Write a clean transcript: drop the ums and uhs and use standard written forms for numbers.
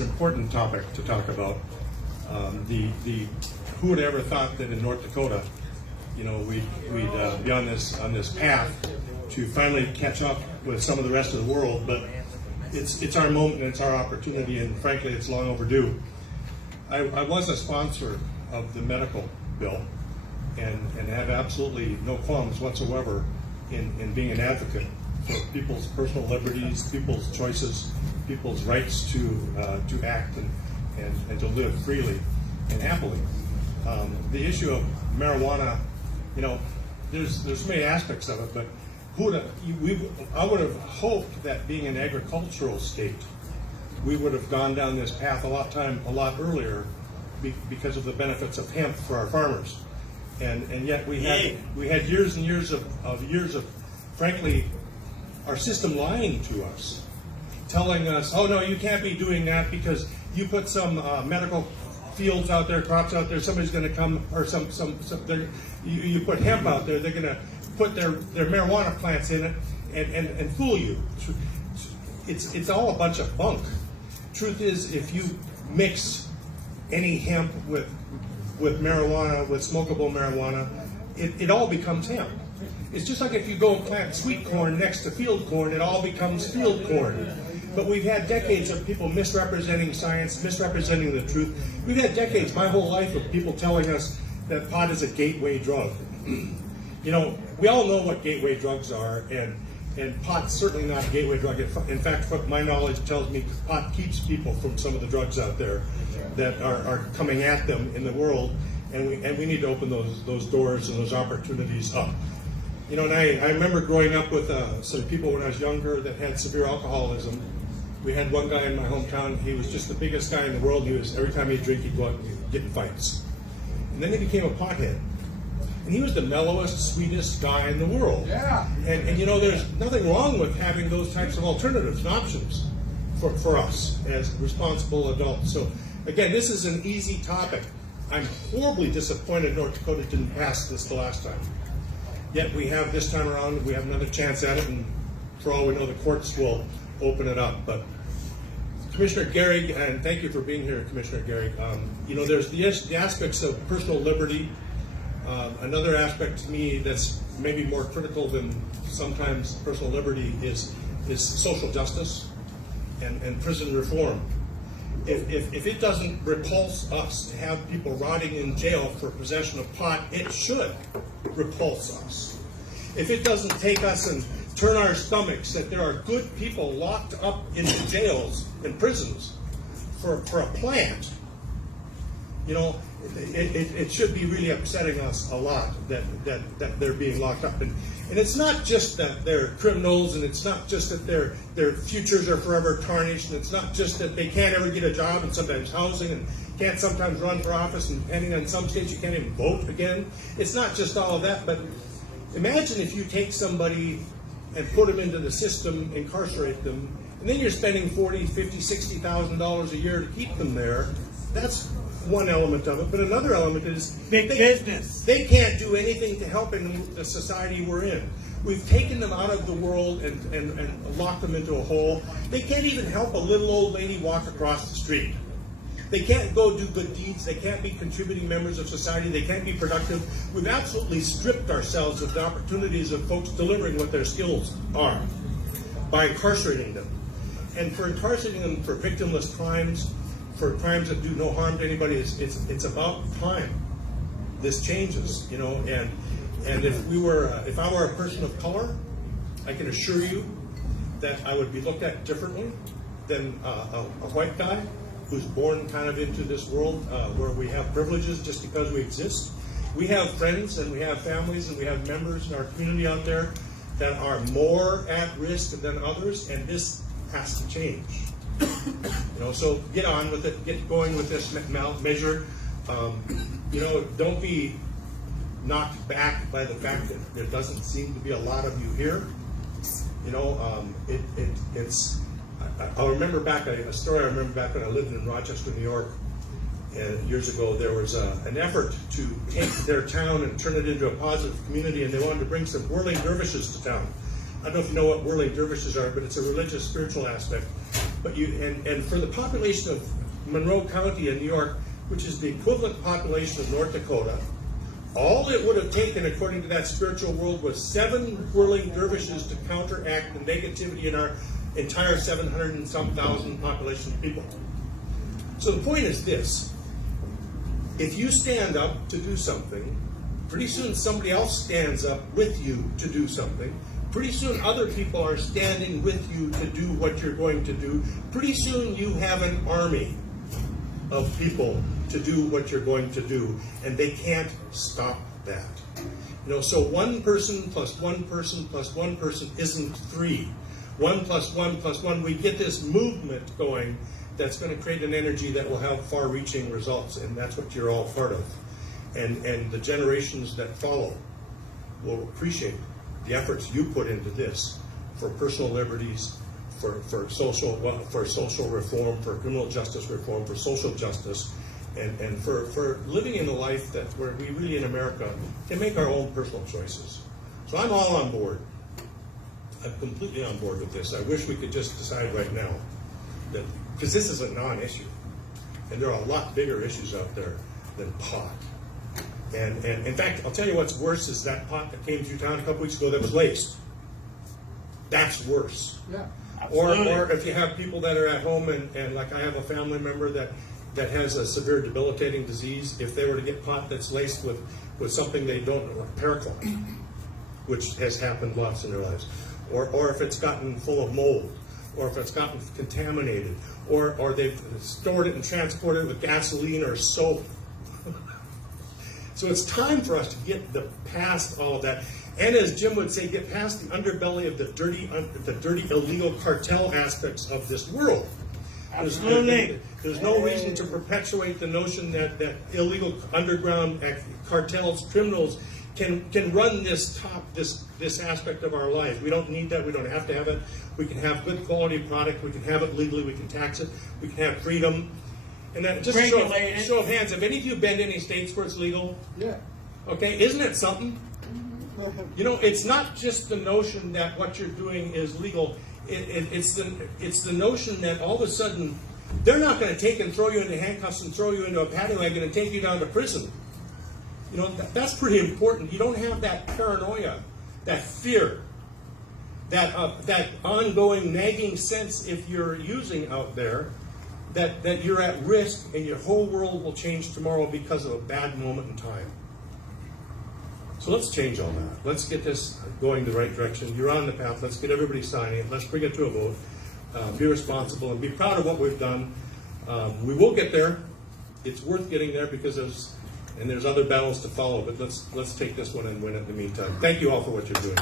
an important topic to talk about. Who would have ever thought that in North Dakota, you know, we'd be on this path to finally catch up with some of the rest of the world, but it's our moment and it's our opportunity, and frankly, it's long overdue. I was a sponsor of the medical bill, and have absolutely no qualms whatsoever in being an advocate for people's personal liberties, people's choices, people's rights to act and to live freely and happily. The issue of marijuana, you know, there's many aspects of it, but I would have hoped that being an agricultural state, we would have gone down this path a lot earlier because of the benefits of hemp for our farmers, and yet we had years and years of frankly our system lying to us, telling us, oh no, you can't be doing that because you put some medical fields out there, crops out there, somebody's going to come, or you put hemp out there, they're going to put their marijuana plants in it and fool you. It's all a bunch of bunk. Truth is, if you mix any hemp with marijuana, with smokable marijuana, it all becomes hemp. It's just like if you go and plant sweet corn next to field corn, it all becomes field corn. But we've had decades of people misrepresenting science, misrepresenting the truth. We've had decades, my whole life, of people telling us that pot is a gateway drug. You know, we all know what gateway drugs are, and pot's certainly not a gateway drug. In fact, what my knowledge tells me, pot keeps people from some of the drugs out there that are coming at them in the world, and we need to open those doors and those opportunities up. You know, and I remember growing up with some people when I was younger that had severe alcoholism. We had one guy in my hometown, he was just the biggest guy in the world. Every time he'd drink, he'd go out and get in fights. And then he became a pothead. And he was the mellowest, sweetest guy in the world. Yeah. And you know, there's nothing wrong with having those types of alternatives and options for us as responsible adults. So again, this is an easy topic. I'm horribly disappointed North Dakota didn't pass this the last time. Yet we have this time around, we have another chance at it, and for all we know, the courts will open it up. But Commissioner Gehrig, and thank you for being here, Commissioner Gehrig. You know, there's the aspects of personal liberty. Another aspect to me that's maybe more critical than sometimes personal liberty is social justice and prison reform. If it doesn't repulse us to have people rotting in jail for possession of pot, it should repulse us. If it doesn't take us and turn our stomachs that there are good people locked up in jails and prisons for a plant, you know, it should be really upsetting us a lot that they're being locked up. And it's not just that they're criminals, and it's not just that their futures are forever tarnished, and it's not just that they can't ever get a job and sometimes housing, and can't sometimes run for office, and depending on some states you can't even vote again. It's not just all of that, but imagine if you take somebody and put them into the system, incarcerate them, and then you're spending $40,000, $50,000, $60,000 a year to keep them there. That's one element of it, but another element is big business. They can't do anything to help in the society we're in. We've taken them out of the world and locked them into a hole. They can't even help a little old lady walk across the street. They can't go do good deeds. They can't be contributing members of society. They can't be productive. We've absolutely stripped ourselves of the opportunities of folks delivering what their skills are by incarcerating them. And for incarcerating them for victimless crimes, for crimes that do no harm to anybody, it's about time this changes, you know. And if I were a person of color, I can assure you that I would be looked at differently than a white guy who's born kind of into this world where we have privileges just because we exist. We have friends and we have families and we have members in our community out there that are more at risk than others, and this has to change. You know, so get on with it, get going with this measure. You know, don't be knocked back by the fact that there doesn't seem to be a lot of you here. You know, it's. I'll remember back a story. I remember back when I lived in Rochester, New York, and years ago. There was an effort to take their town and turn it into a positive community, and they wanted to bring some whirling dervishes to town. I don't know if you know what whirling dervishes are, but it's a religious, spiritual aspect. But and for the population of Monroe County in New York, which is the equivalent population of North Dakota, all it would have taken, according to that spiritual world, was 7 whirling dervishes to counteract the negativity in our entire 700 and some thousand population of people. So the point is this: if you stand up to do something, pretty soon somebody else stands up with you to do something. Pretty soon other people are standing with you to do what you're going to do. Pretty soon you have an army of people to do what you're going to do, and they can't stop that. You know, so 1 person plus 1 person plus 1 person isn't 3. 1 plus 1 plus 1, we get this movement going that's going to create an energy that will have far-reaching results, and that's what you're all part of. And the generations that follow will appreciate the efforts you put into this for personal liberties, for social reform, for criminal justice reform, for social justice, and for living in a life that where we really in America can make our own personal choices. So I'm all on board. I'm completely on board with this. I wish we could just decide right now that, because this is a non-issue, and there are a lot bigger issues out there than pot. And in fact, I'll tell you what's worse is that pot that came through town a couple weeks ago that was laced. That's worse. Yeah. Or if you have people that are at home and like I have a family member that has a severe debilitating disease, if they were to get pot that's laced with something they don't know, like paraquat, which has happened lots in their lives, or if it's gotten full of mold, or if it's gotten contaminated, or they've stored it and transported it with gasoline or soap. So it's time for us to get past all of that. And as Jim would say, get past the underbelly of the dirty illegal cartel aspects of this world. There's no reason to perpetuate the notion that illegal underground cartels, criminals, can run this aspect of our life. We don't need that. We don't have to have it. We can have good quality product. We can have it legally. We can tax it. We can have freedom. And then just a show of hands, have any of you been to any states where it's legal? Yeah. Okay, isn't it something? You know, it's not just the notion that what you're doing is legal. It's the notion that all of a sudden they're not going to take and throw you into handcuffs and throw you into a paddy wagon and take you down to prison. You know, that's pretty important. You don't have that paranoia, that fear, that ongoing nagging sense if you're using out there that you're at risk and your whole world will change tomorrow because of a bad moment in time. So let's change all that. Let's get this going the right direction. You're on the path. Let's get everybody signing. Let's bring it to a vote. Be responsible and be proud of what we've done. We will get there. It's worth getting there because there's other battles to follow. But let's take this one and win it in the meantime. Thank you all for what you're doing.